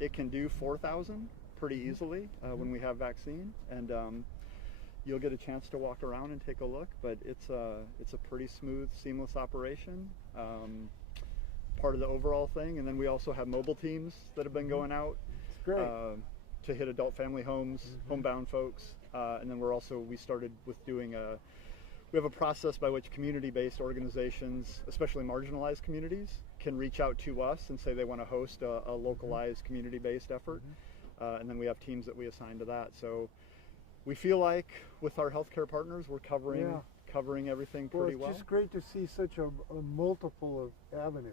It can do 4,000 pretty easily when we have vaccine, and you'll get a chance to walk around and take a look, but it's a pretty smooth, seamless operation. Part of the overall thing. And then we also have mobile teams that have been going out to hit adult family homes, homebound folks, and then we started with doing we have a process by which community-based organizations, especially marginalized communities, can reach out to us and say they want to host a localized community-based effort, and then we have teams that we assign to that. So we feel like with our healthcare partners, we're covering everything pretty well. It's just great to see such a multiple of avenues.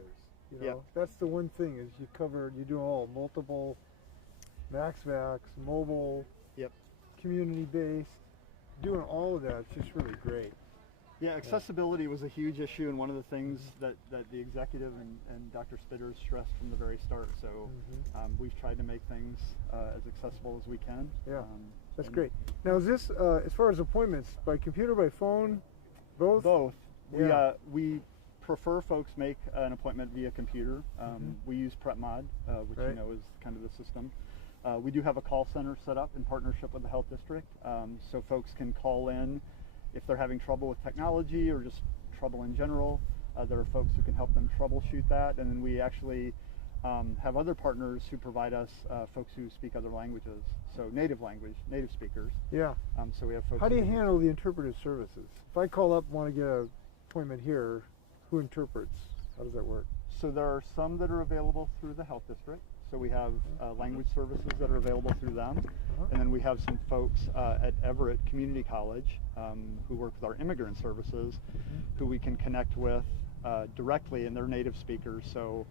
You know, that's the one thing is you do all multiple, MaxVax, mobile, community-based, doing all of that. It's just really great. Yeah, accessibility was a huge issue, and one of the things that the executive and Dr. Spitters stressed from the very start. So we've tried to make things as accessible as we can. Yeah, that's great. Now, is this, as far as appointments, by computer, by phone, both? Both. We prefer folks make an appointment via computer. We use PrepMod, which you know is kind of the system. We do have a call center set up in partnership with the health district, so folks can call in if they're having trouble with technology or just trouble in general. There are folks who can help them troubleshoot that, and then we actually have other partners who provide us folks who speak other languages, so native speakers. Yeah. So we have folks. How do you handle the interpretive services? If I call up and want to get an appointment here, who interprets? How does that work? So there are some that are available through the health district. So we have language services that are available through them. And then we have some folks at Everett Community College who work with our immigrant services who we can connect with directly, and they're native speakers. So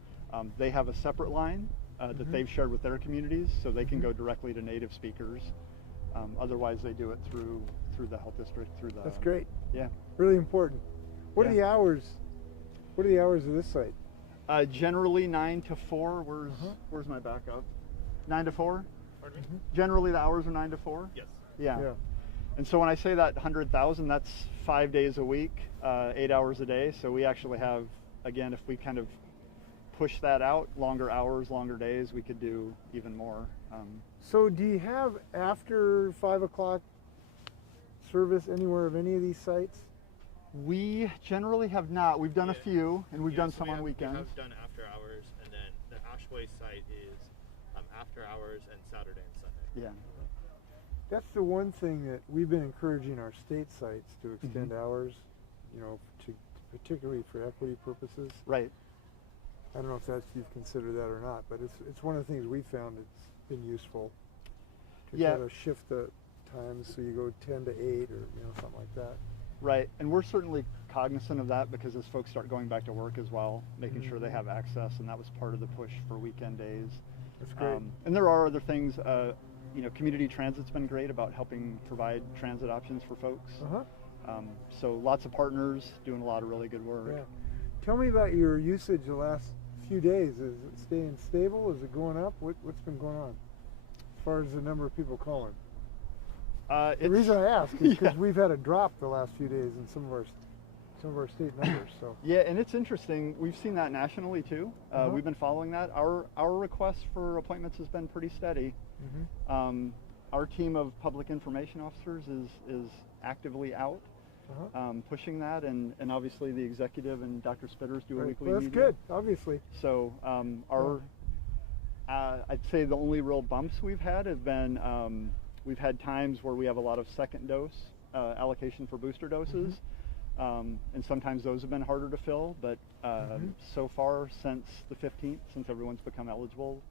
they have a separate line that they've shared with their communities, so they can go directly to native speakers. Otherwise they do it through the health district, That's great. Yeah. Really important. What are the hours? What are the hours of this site? Generally 9 to 4. Where's my backup? 9 to 4? Pardon me? Generally the hours are 9 to 4? Yes. Yeah. And so when I say that 100,000, that's 5 days a week, 8 hours a day. So we actually have, again, if we kind of push that out, longer hours, longer days, we could do even more. So do you have after 5 o'clock service anywhere of any of these sites? We generally have not. We've done a few, and we've done some on weekends. We have done after hours, and then the Ashway site is after hours and Saturday and Sunday. Yeah. That's the one thing that we've been encouraging our state sites to extend hours, you know, particularly for equity purposes. Right. I don't know if you've considered that or not, but it's one of the things we found it's been useful to try to shift the times so you go 10 to 8 or something like that. Right, and we're certainly cognizant of that because as folks start going back to work as well, making sure they have access, and that was part of the push for weekend days. That's great. And there are other things, community transit's been great about helping provide transit options for folks. So lots of partners doing a lot of really good work. Yeah. Tell me about your usage the last few days. Is it staying stable? Is it going up? What's been going on as far as the number of people calling? The reason I ask is because we've had a drop the last few days in some of our state numbers. So yeah, and it's interesting. We've seen that nationally too. We've been following that. Our request for appointments has been pretty steady. Our team of public information officers is actively out pushing that, and obviously the executive and Dr. Spitters do a weekly meeting. That's good, obviously. So I'd say the only real bumps we've had have been we've had times where we have a lot of second dose allocation for booster doses, and sometimes those have been harder to fill, but so far since the 15th, since everyone's become eligible,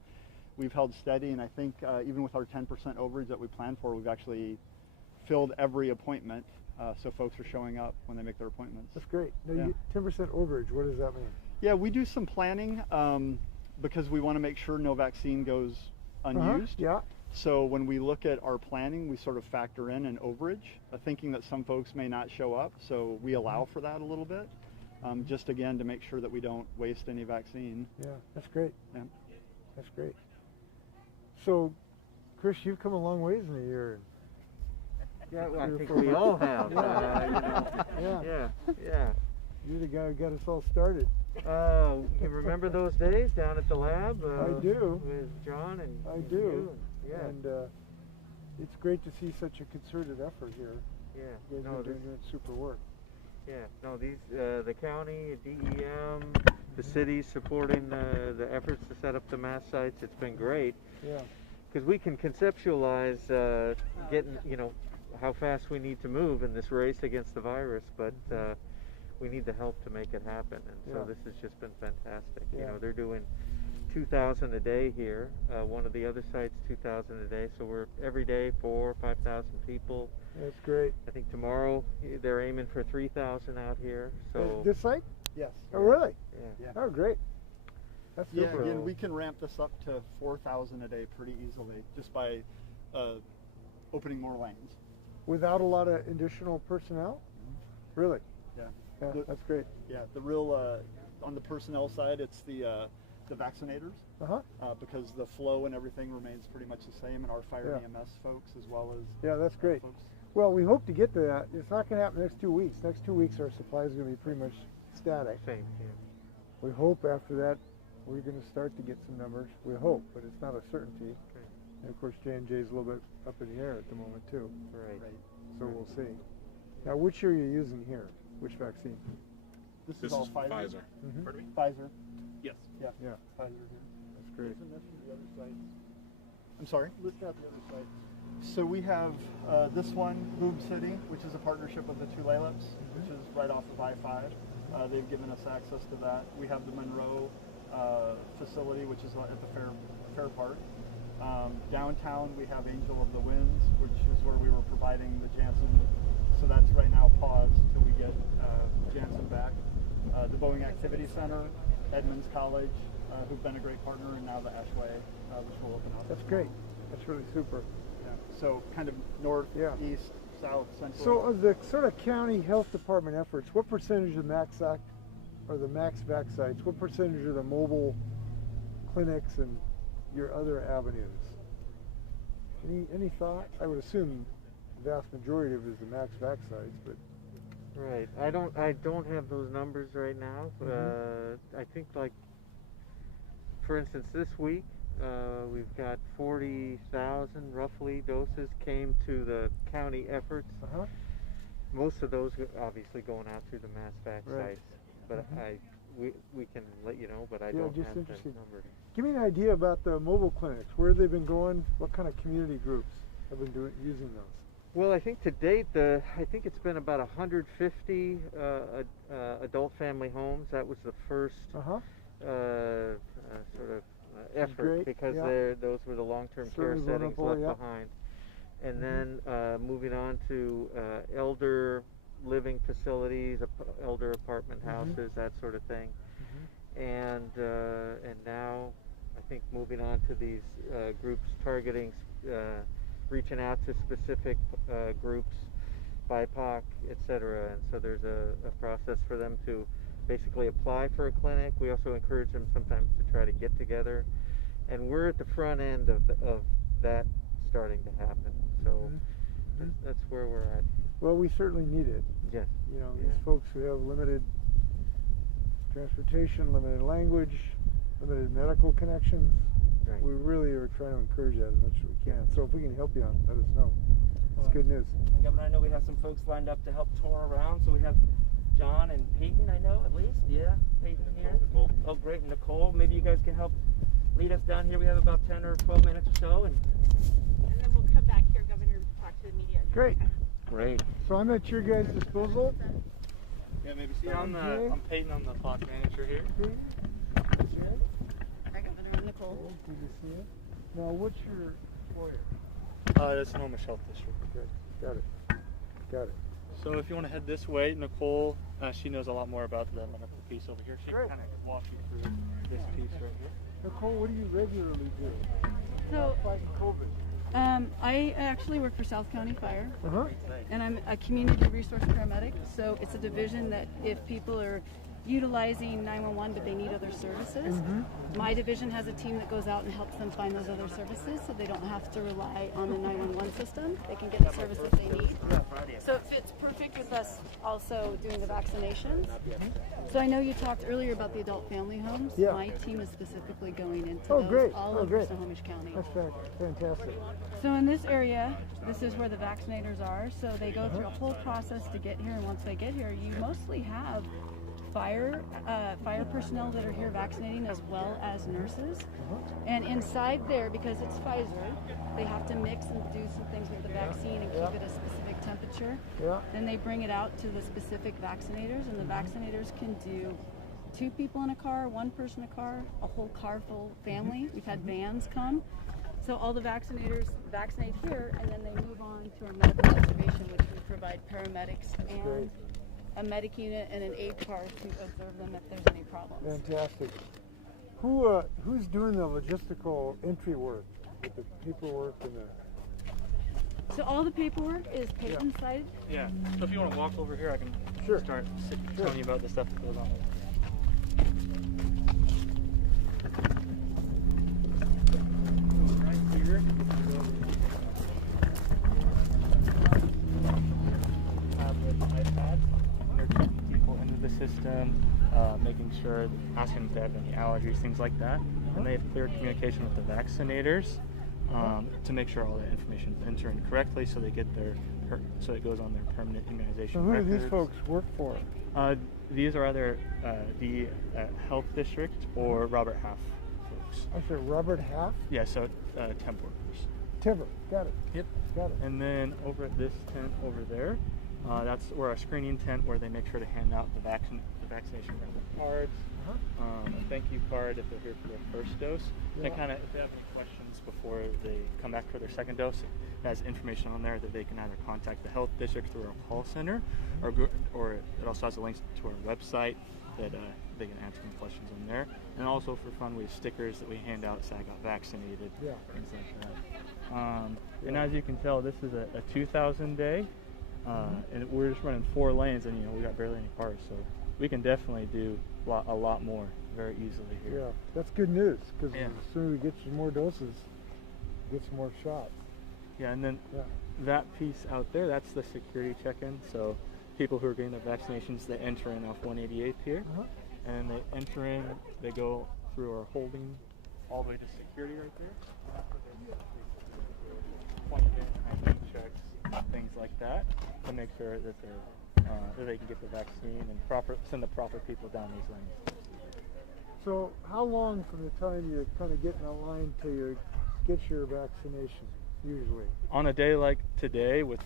we've held steady, and I think even with our 10% overage that we planned for, we've actually filled every appointment, so folks are showing up when they make their appointments. That's great. Now, 10% overage, what does that mean? Yeah, we do some planning because we want to make sure no vaccine goes unused. So when we look at our planning, we sort of factor in an overage, thinking that some folks may not show up, so we allow for that a little bit, just again to make sure that we don't waste any vaccine. Yeah, that's great. Yeah. That's great. So, Chris, you've come a long ways in a year. Yeah, well, I think we all have. Yeah. You're the guy who got us all started. You remember those days down at the lab? I do. With John and I do. you? Yeah. And it's great to see such a concerted effort here. Yeah. You guys are doing super work. Yeah. No, these the county, DEM, the cities supporting the efforts to set up the mass sites. It's been great. Yeah. Because we can conceptualize getting, how fast we need to move in this race against the virus, but we need the help to make it happen. And so this has just been fantastic. Yeah. They're doing 2,000 a day here. One of the other sites, 2,000 a day. So we're every day 4,000 or 5,000 people. That's great. I think tomorrow they're aiming for 3,000 out here. So this site? Yes. Oh, really? yeah. Oh, great. That's super. Yeah, again, we can ramp this up to 4,000 a day pretty easily just by opening more lanes. Without a lot of additional personnel? Really? Yeah. Yeah, that's great. Yeah, the real, on the personnel side, it's the vaccinators, because the flow and everything remains pretty much the same, and our fire EMS folks as well as that's great. folks. Well, we hope to get to that. It's not going to happen the next 2 weeks. Next 2 weeks, our supply is going to be pretty much static. Same. Yeah. We hope after that we're going to start to get some numbers. We hope, but it's not a certainty. Okay. And of course, J&J is a little bit up in the air at the moment too. Right. So we'll see. Now, which are you using here? Which vaccine? This This is all is Pfizer. Pfizer. Mm-hmm. Pardon me? Pfizer. Yes. Yeah. Yeah. Pfizer here. That's great. The other sites. I'm sorry? List out the other sites. So we have this one, Boom City, which is a partnership of the two LALEPs, which is right off of I-5. They've given us access to that. We have the Monroe facility, which is at the Fair Park. Downtown, we have Angel of the Winds, which is where we were providing the Janssen. So that's right now paused till we get Janssen back. The Boeing Activity Center, Edmonds College, who've been a great partner, and now the Ashway, which will open up. That's great. That's really super. Yeah. So kind of north, east, south, central. So of the sort of county health department efforts, what percentage of MaxVac or the MaxVac sites, what percentage are the mobile clinics and your other avenues? Any thought? I would assume the vast majority of it is the MaxVac sites, but Right. I don't have those numbers right now. I think, like, for instance, this week we've got 40,000 roughly doses came to the county efforts. Most of those obviously going out through the MassVac sites, but we can let you know. But I don't just have the interesting. numbers. Give me an idea about the mobile clinics. Where they've been going? What kind of community groups have been using those? Well, I think to date, I think it's been about 150 adult family homes. That was the first sort of effort, because those were the long-term care settings left behind. And then moving on to elder living facilities, elder apartment houses, that sort of thing. And now I think moving on to these groups targeting, reaching out to specific groups, BIPOC, etc. And so there's a process for them to basically apply for a clinic. We also encourage them sometimes to try to get together. And we're at the front end of that starting to happen. So that's where we're at. Well, we certainly need it. Yes. You know, these folks who have limited transportation, limited language, limited medical connections, we really are trying to encourage that as much as we can. So if we can help you on it, let us know. That's good news. Governor, I know we have some folks lined up to help tour around. So we have John and Peyton, I know, at least. Yeah, Peyton here. Nicole. Oh, great, Nicole. Maybe you guys can help lead us down here. We have about 10 or 12 minutes or so. And then we'll come back here, Governor, to talk to the media. Great. Great. So I'm at your guys' disposal. Yeah, maybe see. I'm Peyton. I'm the plot manager here. Hi, Governor. Nicole. Good to see you. Now, what's your employer? That's Snohomish Health District. Good. Got it. Got it. So if you want to head this way, Nicole, she knows a lot more about the medical piece over here. She can kind of walk you through this piece right here. Nicole, what do you regularly do? So, Fighting COVID. I actually work for South County Fire, and I'm a community resource paramedic. So it's a division that if people are utilizing 911, but they need other services. My division has a team that goes out and helps them find those other services, so they don't have to rely on the 911 system. They can get the services they need. So it fits perfect with us also doing the vaccinations. So I know you talked earlier about the adult family homes. Yeah. My team is specifically going into Oh, those great. all Oh, over great. Snohomish County. That's fantastic. So in this area, this is where the vaccinators are. So they go through a whole process to get here, and once they get here, you mostly have fire personnel that are here vaccinating, as well as nurses. And inside there, because it's Pfizer, they have to mix and do some things with the vaccine and keep it a specific temperature. Then they bring it out to the specific vaccinators, and the vaccinators can do 2 people in a car, 1 person in a car, a whole car full family. We've had vans come. So all the vaccinators vaccinate here, and then they move on to our medical observation, which we provide paramedics and a medic unit and an aid car to observe them if there's any problems. Fantastic. Who's doing the logistical entry work with the paperwork and the? So all the paperwork is Peyton's side. Yeah. So if you want to walk over here, I can start telling you about the stuff that goes on. Right here. People into the system, making sure, asking if they have any allergies, things like that. And they have clear communication with the vaccinators to make sure all the information is entered correctly, so they get so it goes on their permanent immunization So who records. do these folks work for? These are either the health district or Robert Half folks. I said Robert Half? Yeah, so temp workers. Timber, got it. Yep. Got it. And then over at this tent over there, that's where our screening tent, where they make sure to hand out the vaccination cards, a thank you card if they're here for their first dose. And if they have any questions before they come back for their second dose, it has information on there that they can either contact the health district through our call center, or it also has a link to our website that they can answer some questions on there. And also for fun, we have stickers that we hand out, so I got vaccinated, things like that. And as you can tell, this is a 2,000 day, and we're just running 4 lanes, and we got barely any cars, so we can definitely do a lot more very easily here. Yeah, that's good news, because as soon as we get some more doses, get some more shots. Yeah, and then that piece out there, that's the security check-in. So people who are getting their vaccinations, they enter in off 188th here, and they enter in, they go through our holding all the way to security right there. Point in, ID checks, things like that, to make sure that that they can get the vaccine and send the proper people down these lanes. So how long from the time you kind of get in a line till you get your vaccination, usually? On a day like today, with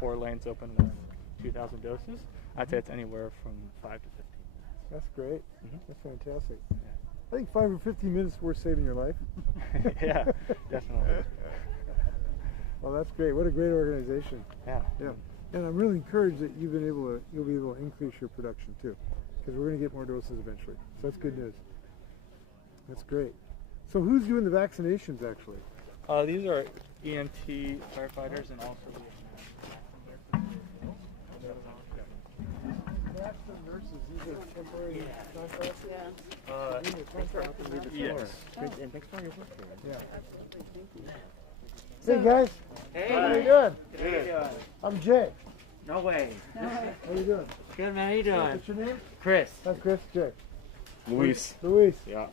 4 lanes open with 2,000 doses, I'd say it's anywhere from 5 to 15 minutes. That's great. That's fantastic. I think 5 or 15 minutes is worth saving your life. Yeah, definitely. Well, that's great. What a great organization. Yeah. And I'm really encouraged that you'll be able to increase your production too, because we're going to get more doses eventually. So that's good news. That's great. So who's doing the vaccinations actually? These are EMT firefighters, and also That's the nurses. These are temporary contracts? Thanks for helping me this yes. morning. And thanks for all your work here. Absolutely, thank you. Hey guys. Hey. How you doing? Good. How you doing? I'm Jay. No way. How you doing? Good, man. How you doing? What's your name? Chris. Hi, Chris. Jay. Luis. Luis. Yeah.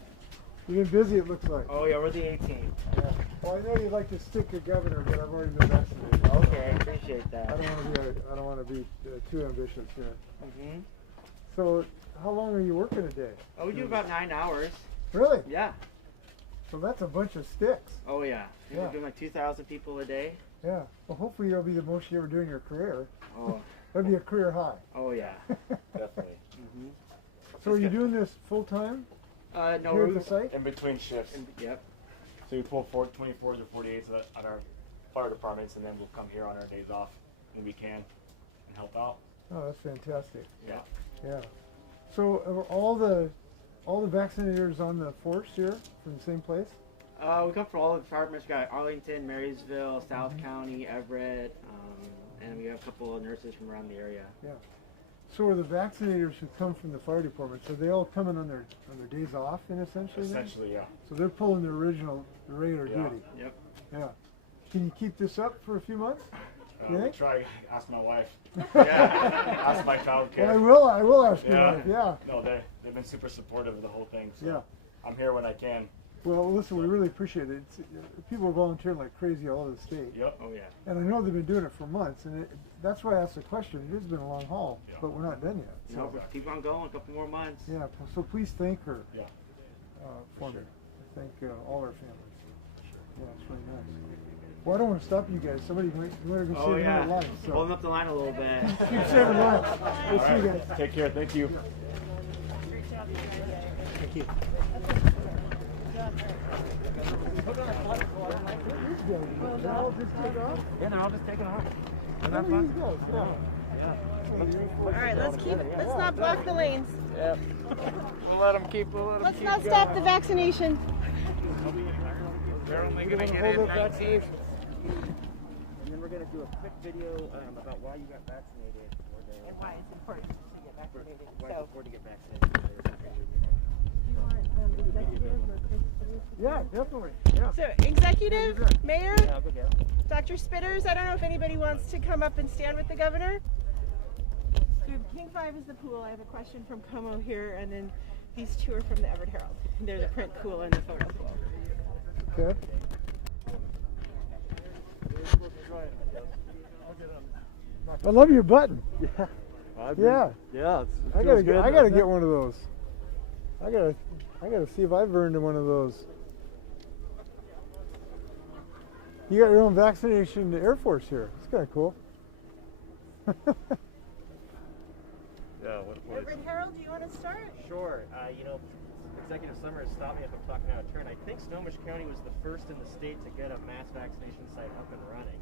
You've been busy, it looks like. Oh, yeah, we're the 18. Yeah. Well, I know you'd like to stick to governor, but I've already been vaccinated. Okay, I appreciate that. I don't want to be too ambitious here. Mm-hmm. So, how long are you working a day? Oh, we do about 9 hours. Really? Yeah. So that's a bunch of sticks. Oh, yeah. Yeah. We're doing like 2,000 people a day. Yeah. Well, hopefully that'll be the most you ever do in your career. Oh. That'd be a career high. Oh, yeah. Definitely. Mm-hmm. So are you doing this full time? No, here we're at the site? In between shifts. Yep. So we pull 24s or 48s at our fire departments, and then we'll come here on our days off when we can and help out. Oh, that's fantastic. Yeah. Yeah. So are all the vaccinators on the force here from the same place? We come from all the departments. We got Arlington, Marysville, South County, Everett, and we have a couple of nurses from around the area. Yeah. So are the vaccinators who come from the fire department, so they all come in on their days off, in essentially? Essentially, yeah. So they're pulling their regular duty. Yep. Yeah. Can you keep this up for a few months? We'll try. Ask my wife. Yeah. Ask my child care. Well, I will ask your wife. Yeah. No, they've been super supportive of the whole thing. So yeah. I'm here when I can. Well, listen, we really appreciate it. People are volunteering like crazy all over the state. Yep. Oh yeah. And I know they've been doing it for months, and that's why I asked the question. It has been a long haul, but we're not done yet. So keep on going, a couple more months. Yeah. So please thank her. Yeah. For me. Thank all our families. Sure. Yeah, it's really nice. Well, I don't want to stop you guys. Somebody might go save another life. So. Holding up the line a little bit. Keep saving lives. We'll see you guys. Take care. Thank you. Thank you. They're all just taking off? Yeah, they're all just taking off. Isn't that fun? Yeah. All right, let's not block the lanes. Yeah. We'll let them keep. Let's not stop the vaccination. They're only going to get in 19. And then we're going to do a quick video about why you got vaccinated. And why it's important to get vaccinated. Why it's important to get vaccinated. Yeah, definitely. Yeah. So, Executive, Mayor, Yeah, I'll go get it. Dr. Spitters, I don't know if anybody wants to come up and stand with the governor. So King 5 is the pool. I have a question from Como here, and then these two are from the Everett Herald. They're the print pool and the photo pool. Okay. I love your button. Yeah. Yeah. Yeah. I gotta get one of those. I gotta see if I've earned one of those. You got your own vaccination Air Force here. It's kind of cool. Yeah. Everett Herald, do you want to start? Sure. Executive Summers stopped me if I'm talking out of turn. I think Snohomish County was the first in the state to get a mass vaccination site up and running.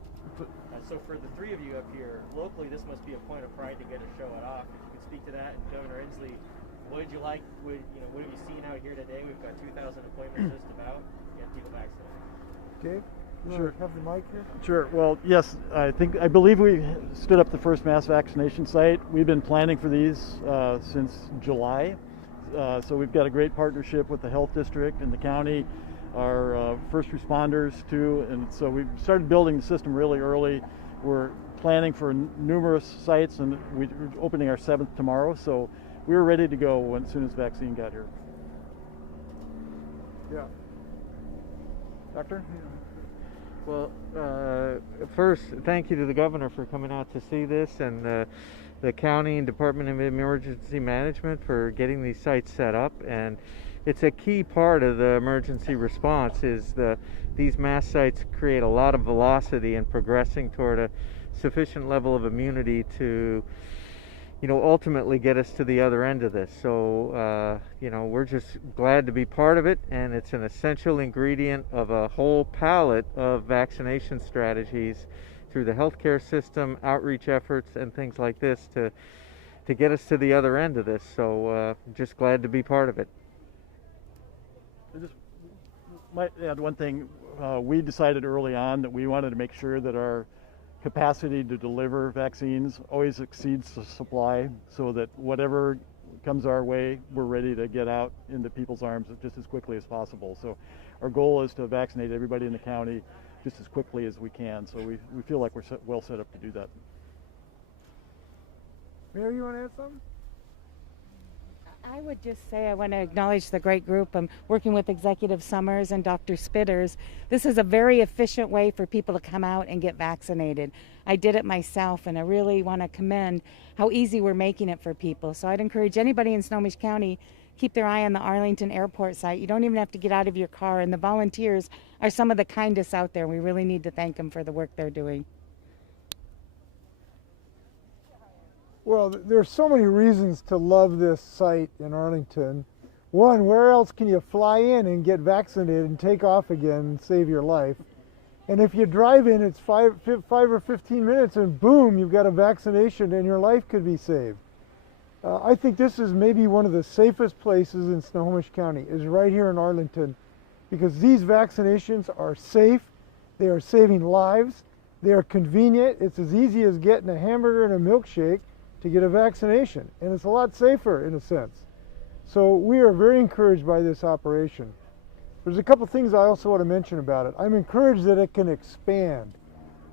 So for the three of you up here, locally, this must be a point of pride to get to show it off. If you could speak to that, and Governor Inslee, what did you like? What have you seen out here today? We've got 2,000 appointments just about. Get people vaccinated. Dave, you want to have the mic here? Sure. Well, yes, I believe we stood up the first mass vaccination site. We've been planning for these since July. So we've got a great partnership with the health district and the county, our first responders too, and so we started building the system really early. We're planning for numerous sites, and we're opening our 7th tomorrow, so we were ready to go as soon as vaccine got here. Yeah. Doctor? Well, first, thank you to the governor for coming out to see this, and the county and Department of Emergency Management for getting these sites set up. And it's a key part of the emergency response is these mass sites create a lot of velocity in progressing toward a sufficient level of immunity to ultimately get us to the other end of this. So we're just glad to be part of it, and it's an essential ingredient of a whole palette of vaccination strategies through the healthcare system, outreach efforts, and things like this to get us to the other end of this. So just glad to be part of it. I just might add one thing. We decided early on that we wanted to make sure that our capacity to deliver vaccines always exceeds the supply, so that whatever comes our way, we're ready to get out into people's arms just as quickly as possible. So our goal is to vaccinate everybody in the county just as quickly as we can. So we feel like we're well set up to do that. Mary, you want to add something? I would just say I want to acknowledge the great group. I'm working with Executive Summers and Dr. Spitters. This is a very efficient way for people to come out and get vaccinated. I did it myself, and I really want to commend how easy we're making it for people. So I'd encourage anybody in Snohomish County, keep their eye on the Arlington Airport site. You don't even have to get out of your car, and the volunteers are some of the kindest out there. We really need to thank them for the work they're doing. Well, there's so many reasons to love this site in Arlington. One, where else can you fly in and get vaccinated and take off again and save your life? And if you drive in, it's 5 or 15 minutes and boom, you've got a vaccination and your life could be saved. I think this is maybe one of the safest places in Snohomish County, is right here in Arlington, because these vaccinations are safe, they are saving lives, they are convenient. It's as easy as getting a hamburger and a milkshake to get a vaccination, and it's a lot safer in a sense. So we are very encouraged by this operation. There's a couple things I also want to mention about it. I'm encouraged that it can expand.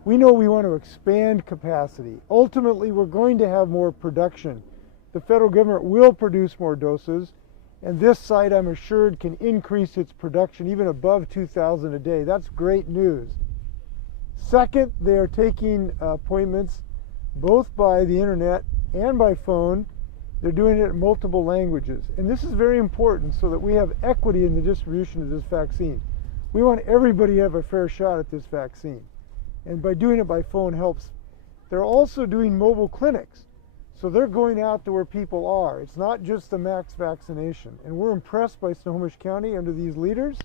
We know we want to expand capacity. Ultimately, we're going to have more production. The federal government will produce more doses, and this site, I'm assured, can increase its production even above 2,000 a day. That's great news. Second, they are taking appointments both by the internet and by phone. They're doing it in multiple languages. And this is very important so that we have equity in the distribution of this vaccine. We want everybody to have a fair shot at this vaccine. And by doing it by phone helps. They're also doing mobile clinics. So they're going out to where people are. It's not just the max vaccination. And we're impressed by Snohomish County under these leaders.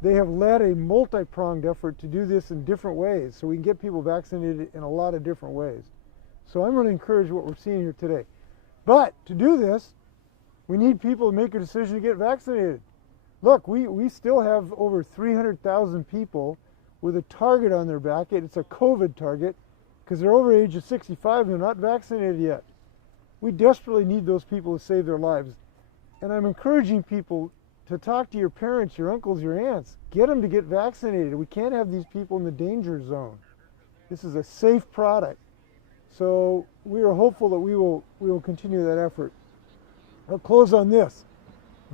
They have led a multi-pronged effort to do this in different ways so we can get people vaccinated in a lot of different ways. So I'm really encouraged what we're seeing here today. But to do this, we need people to make a decision to get vaccinated. Look, we still have over 300,000 people with a target on their back. It's a COVID target because they're over the age of 65 and they're not vaccinated yet. We desperately need those people to save their lives. And I'm encouraging people to talk to your parents, your uncles, your aunts. Get them to get vaccinated. We can't have these people in the danger zone. This is a safe product. So we are hopeful that we will continue that effort. I'll close on this.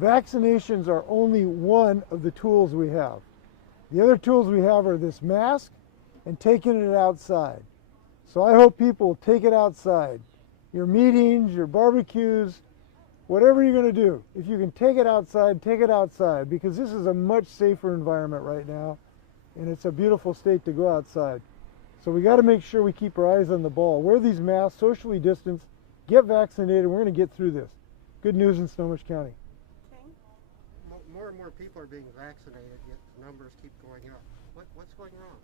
Vaccinations are only one of the tools we have. The other tools we have are this mask and taking it outside. So I hope people will take it outside. Your meetings, your barbecues, whatever you're going to do, if you can take it outside because this is a much safer environment right now and it's a beautiful state to go outside. So we got to make sure we keep our eyes on the ball. Wear these masks, socially distance, get vaccinated. We're going to get through this. Good news in Snohomish County. More and more people are being vaccinated, yet the numbers keep going up. What's going wrong?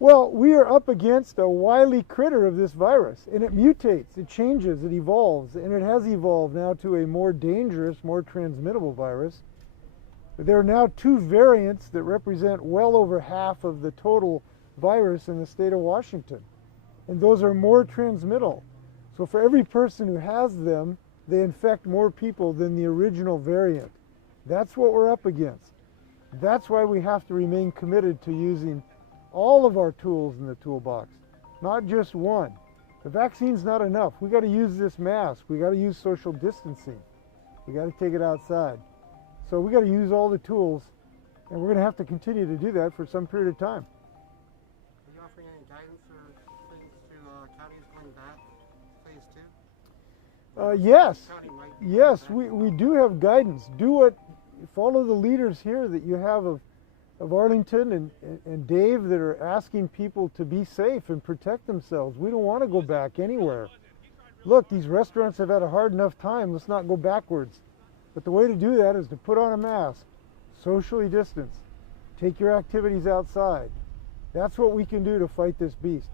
Well, we are up against a wily critter of this virus, and it mutates, it changes, it evolves, and it has evolved now to a more dangerous, more transmittable virus. There are now 2 variants that represent well over half of the total virus in the state of Washington, and those are more transmittable. So for every person who has them, they infect more people than the original variant. That's what we're up against. That's why we have to remain committed to using all of our tools in the toolbox, not just one. The vaccine's not enough. We got to use this mask. We got to use social distancing. We got to take it outside. So we got to use all the tools, and we're going to have to continue to do that for some period of time. Offering any guidance or things to counties going back phase 2? Yes, we do have guidance. Follow the leaders here that you have of Arlington and Dave that are asking people to be safe and protect themselves. We don't want to go back anywhere. Look, these restaurants have had a hard enough time. Let's not go backwards. But the way to do that is to put on a mask, socially distance, take your activities outside. That's what we can do to fight this beast.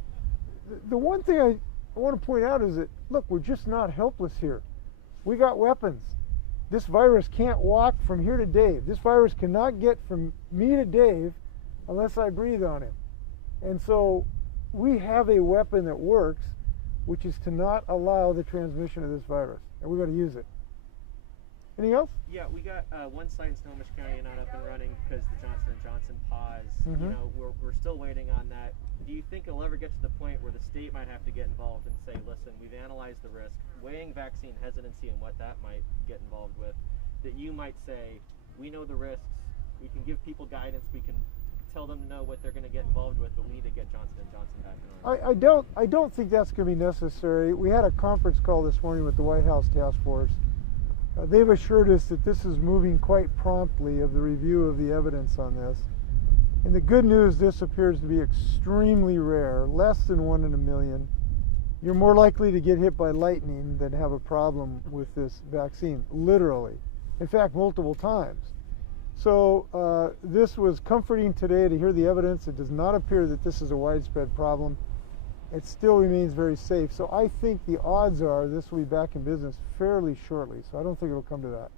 The one thing I want to point out is that, look, we're just not helpless here. We got weapons. This virus can't walk from here to Dave. This virus cannot get from me to Dave unless I breathe on him. And so we have a weapon that works, which is to not allow the transmission of this virus. And we've got to use it. Anything else? Yeah, we got one site in Snohomish County not up and running because the Johnson & Johnson pause. Mm-hmm. You know, we're still waiting on that. Do you think it'll ever get to the point where the state might have to get involved and say, listen, we've analyzed the risk, weighing vaccine hesitancy and what that might get involved with, that you might say, we know the risks, we can give people guidance, we can tell them to know what they're going to get involved with, but we need to get Johnson & Johnson back on. I don't think that's going to be necessary. We had a conference call this morning with the White House Task Force. They've assured us that this is moving quite promptly of the review of the evidence on this. And the good news, this appears to be extremely rare, less than 1 in a million. You're more likely to get hit by lightning than have a problem with this vaccine, literally. In fact, multiple times. So this was comforting today to hear the evidence. It does not appear that this is a widespread problem. It still remains very safe. So I think the odds are this will be back in business fairly shortly. So I don't think it'll come to that.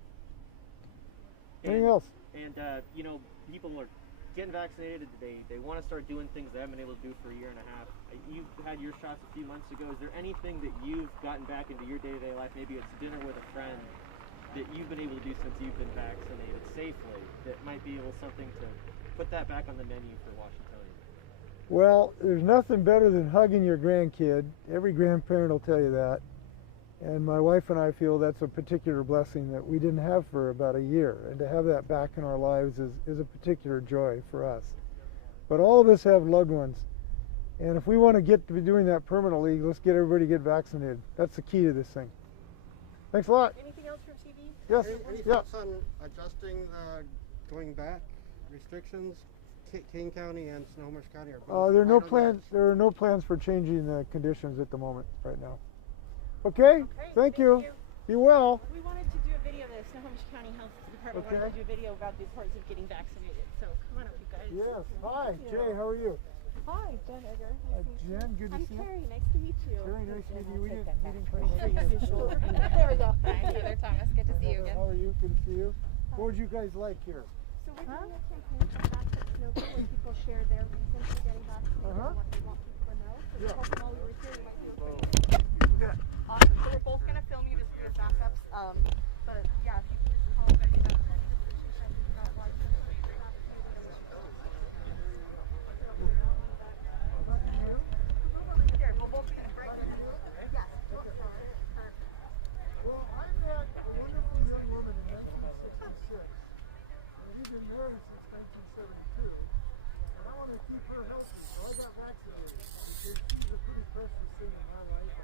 Anything else? And, you know, people are getting vaccinated, they want to start doing things they haven't been able to do for a year and a half. You've had your shots a few months ago. Is there anything that you've gotten back into your day-to-day life, maybe it's dinner with a friend, that you've been able to do since you've been vaccinated safely that might be able something to put that back on the menu for Washingtonians? Well, there's nothing better than hugging your grandkid. Every grandparent will tell you that. And my wife and I feel that's a particular blessing that we didn't have for about a year. And to have that back in our lives is a particular joy for us. But all of us have loved ones. And if we want to get to be doing that permanently, let's get everybody to get vaccinated. That's the key to this thing. Thanks a lot. Anything else from TV? Yes. Any Yeah. thoughts on adjusting the going back restrictions? King County and Snohomish County are both. There are no right on plans. There are no plans for changing the conditions at the moment right now. Okay. Thank you. Be well. We wanted to do a video. The Snohomish County Health Department wanted to do a video about the importance of getting vaccinated. So come on up, you guys. Yes. Hi, Jay. How are you? Hi, Jen Egger. Jen, good to see you. I'm Carrie. Nice to meet you. Very nice to meet you. We didn't quite see you. There we go. Hi, Heather Thomas. Good to see you again. How are you? Good to see you. What would you guys like here? So we're doing a campaign called Vaccine Snowball where people share their reasons for getting vaccinated and what they want people to know. So we're hoping while we were here, you might be able to. Awesome. So we're both going to film you just as backups. But yeah, if you could just call back about appreciation about why you're vaccinated. Here, we'll both be right here. Yes. Well, I met a wonderful young woman in 1966. And we've been married since 1972. And I want to keep her healthy, so I got vaccinated because she's a pretty precious thing in my life.